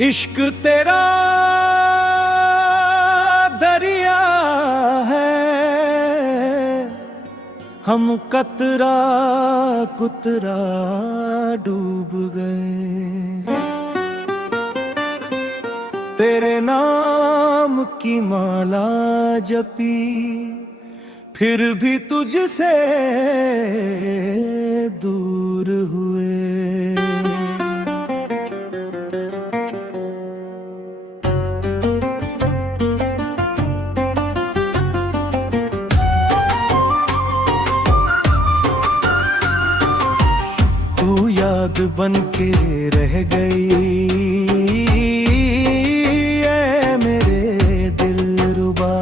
इश्क तेरा दरिया है, हम कतरा कुतरा डूब गए। तेरे नाम की माला जपी, फिर भी तुझसे दूर हुए। तू याद बन के रह गई ऐ मेरे दिलरुबा।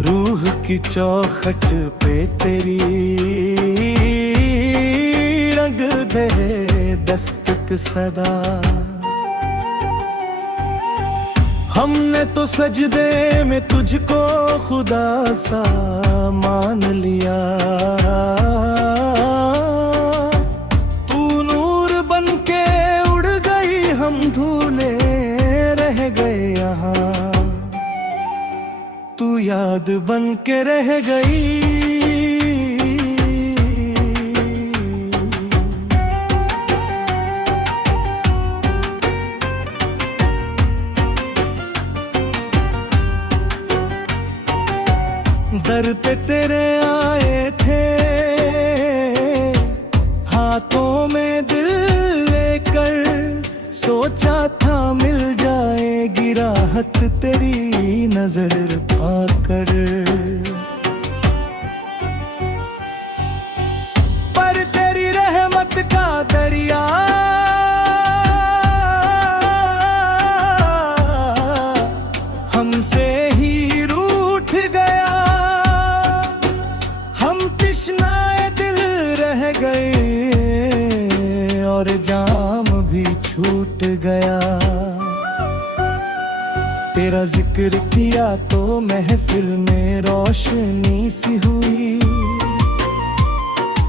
रूह की चौखट पे तेरी रंग दे दस्तक सदा। हमने तो सजदे में तुझको खुदा सा मान लिया। तू नूर बन के उड़ गई, हम धूले रह गए यहाँ। तू याद बन के रह गई। दर पे तेरे आए थे, हाथों में दिल लेकर। सोचा था मिल जाएगी राहत तेरी नजर पाकर। पर तेरी रहमत का दरिया हमसे ही रूठ गया। तृष्णाए दिल रह गए और जाम भी छूट गया। तेरा जिक्र किया तो महफिल में रोशनी सी हुई।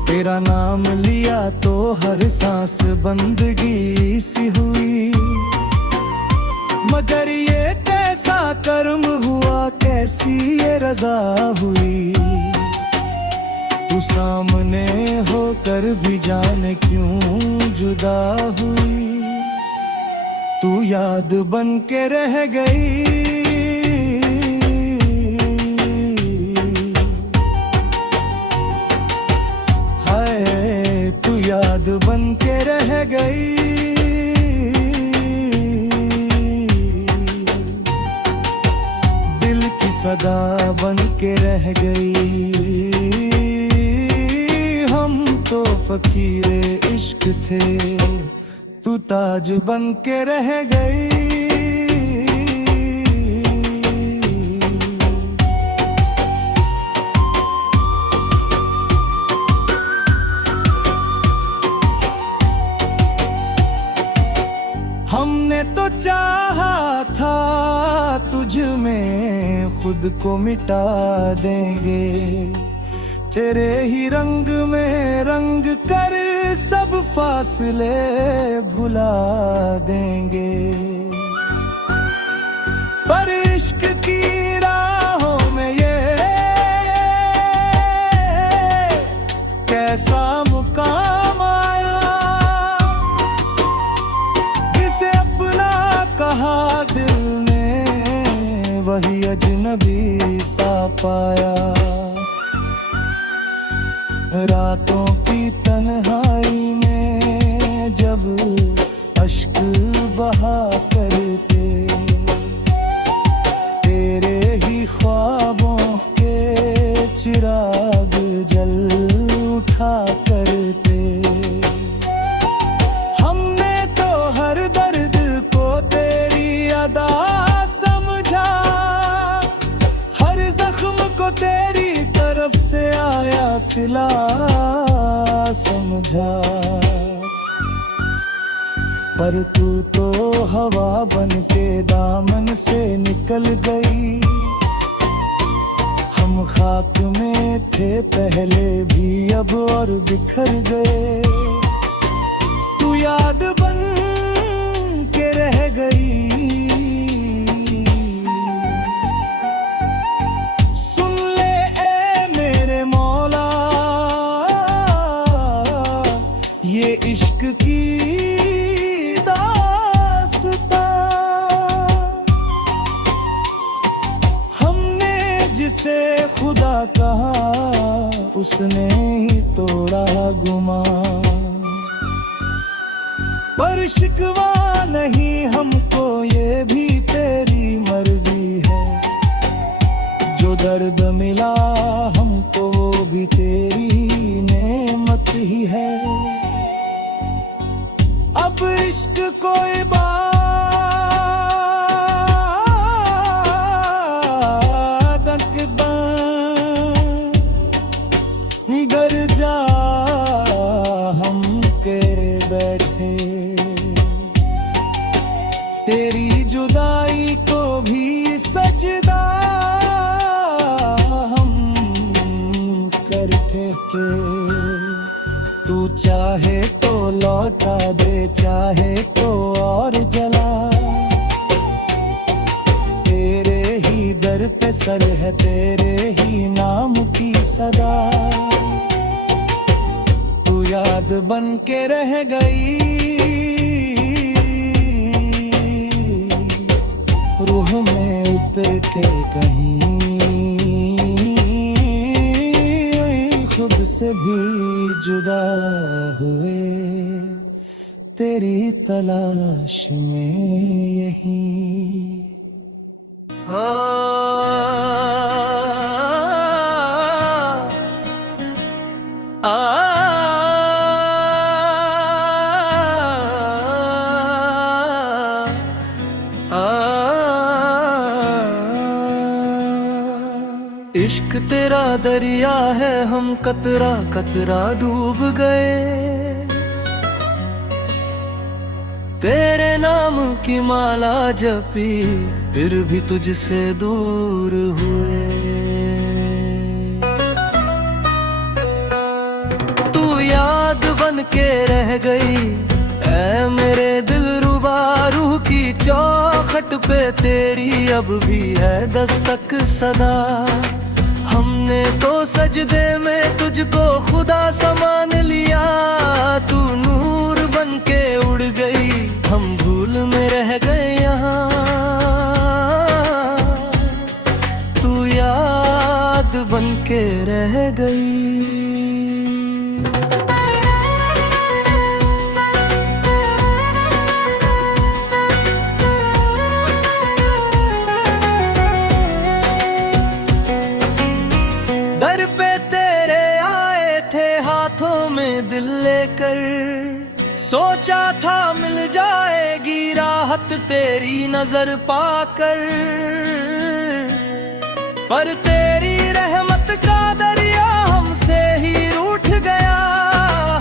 तेरा नाम लिया तो हर सांस बंदगी सी हुई। मगर ये कैसा कर्म हुआ, कैसी ये रजा हुई। तू सामने होकर भी जाने क्यों जुदा हुई। तू याद बन के रह गई। हाय तू याद बन के रह गई। दिल की सदा बन के रह गई। तो फकीरे इश्क थे, तू ताज बन के रह गई। हमने तो चाहा था तुझ में खुद को मिटा देंगे। तेरे ही रंग में रंग कर सब फासले भुला देंगे। पर इश्क की राहों में ये कैसा मुकाम आया। जिसे अपना कहा दिल ने, वही अजनबी सा पाया। रातों की तन्हाई में जब अश्क बहा करते, तेरे ही ख्वाबों के चिराग जल उठा करते। हमने तो हर दर्द को तेरी अदा समझा। हर जख्म को तेरी तरफ से आया सिला समझा। पर तू तो हवा बन के दामन से निकल गई। हम खाक में थे पहले भी अब और बिखर गए। तू याद इश्क की दास्तां। हमने जिसे खुदा कहा उसने ही तोड़ा गुमान। पर शिकवा नहीं हमको, ये भी तेरी मर्जी है। जो दर्द मिला हमको वो भी तेरी नेमत ही है। अब इश्क कोई गर जा हम तेरे बैठे। तेरी जुदाई को भी सजदा हम कर फेंके। तू चाहे तो लौटा दे, चाहे तो और जला। तेरे ही दर पे सर है, तेरे ही नाम की सदा। तू याद बन के रह गई, रूह में उतर के कहीं। खुद से भी जुदा हुए, तेरी तलाश में यहीं। इश्क तेरा दरिया है, हम कतरा कतरा डूब गए। तेरे नाम की माला जपी, फिर भी तुझसे दूर हुए। तू याद बन के रह गई, ऐ मेरे दिलरुबा। रूह की चौखट पे तेरी अब भी है दस्तक सदा। हमने तो सजदे में तुझको खुदा समान लिया। तू नूर बन के उड़ गई, हम धूल में रह गए यहाँ। तू याद बन के रह गई। दर पे तेरे आए थे हाथों में दिल लेकर। सोचा था मिल जाएगी राहत तेरी नजर पाकर। पर तेरी रहमत का दरिया हमसे ही रूठ गया।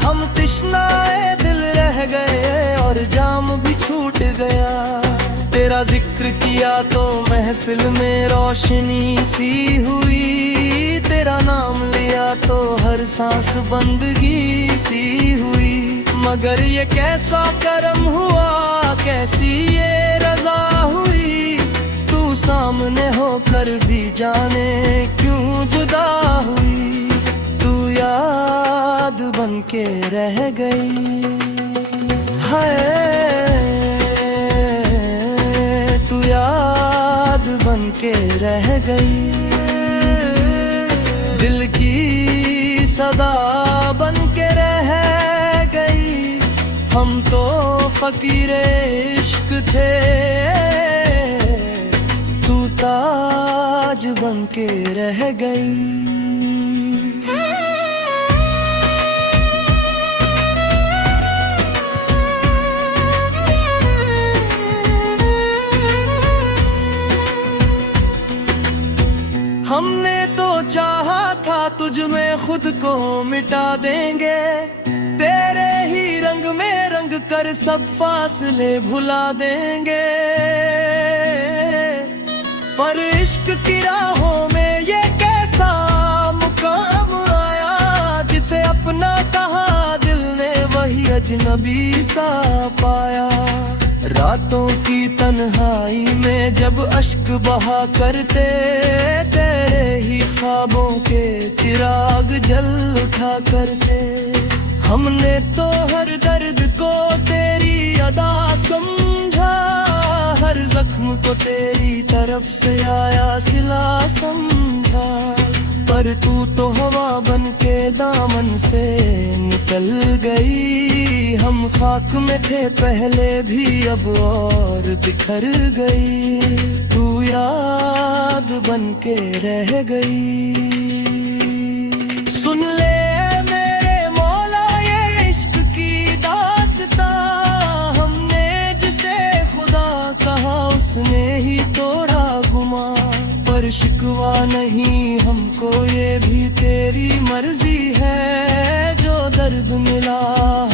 हम तिश्नाए दिल रह गए और जाम भी छूट गया। तेरा जिक्र किया तो महफिल में रोशनी सी हुई। तेरा नाम लिया तो हर सांस बंदगी सी हुई। मगर ये कैसा करम हुआ, कैसी ये रजा हुई। तू सामने होकर भी जाने क्यों जुदा हुई। तू याद बन के रह गई। हाय तू याद बन के रह गई। दिल की सदा बन के रह गई। हम तो फकीरे इश्क थे, तू ताज बन के रह गई। हमने तो चाहा था तुझ में खुद को मिटा देंगे। तेरे ही रंग में रंग कर सब फासले भुला देंगे। पर इश्क की राहों में ये कैसा मुकाम आया। जिसे अपना कहा दिल ने वही अजनबी सा पाया। रातों की तन्हाई में जब अश्क बहा करते, तेरे ही ख्वाबों के चिराग जल उठा करते। हमने तो हर दर्द दर्द को तेरी अदा समझा, हर जख्म को तेरी तरफ से आया सिला समझा। पर तू तो हवा बन के दामन से निकल गई, हम खाक में थे पहले भी अब और बिखर गई, तू याद बन के रह गई। सुन ले मेरे मौला ये इश्क की दास्तां, हमने जिसे खुदा कहा उसने ही तोड़ा गुमा। पर शिकवा नहीं हमको ये भी तेरी मर्जी है, जो दर्द मिला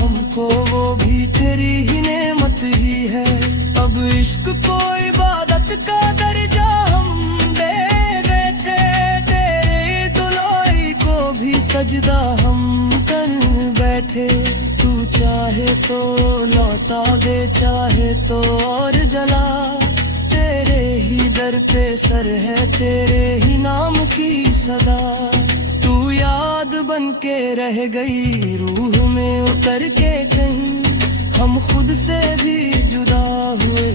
हमको वो भी तेरी ही नेमत ही है। अब इश्क को इबादत का दर्जा हम दे देते, तेरे दुलोई को भी सजदा हम कर बैठे। तू चाहे तो लौटा दे, चाहे तो और जला, तेरे ही दर पे सर है, तेरे ही नाम की सदा। तू याद बन के रह गई रूह में उतर के कहीं, हम खुद से भी जुदा हुए।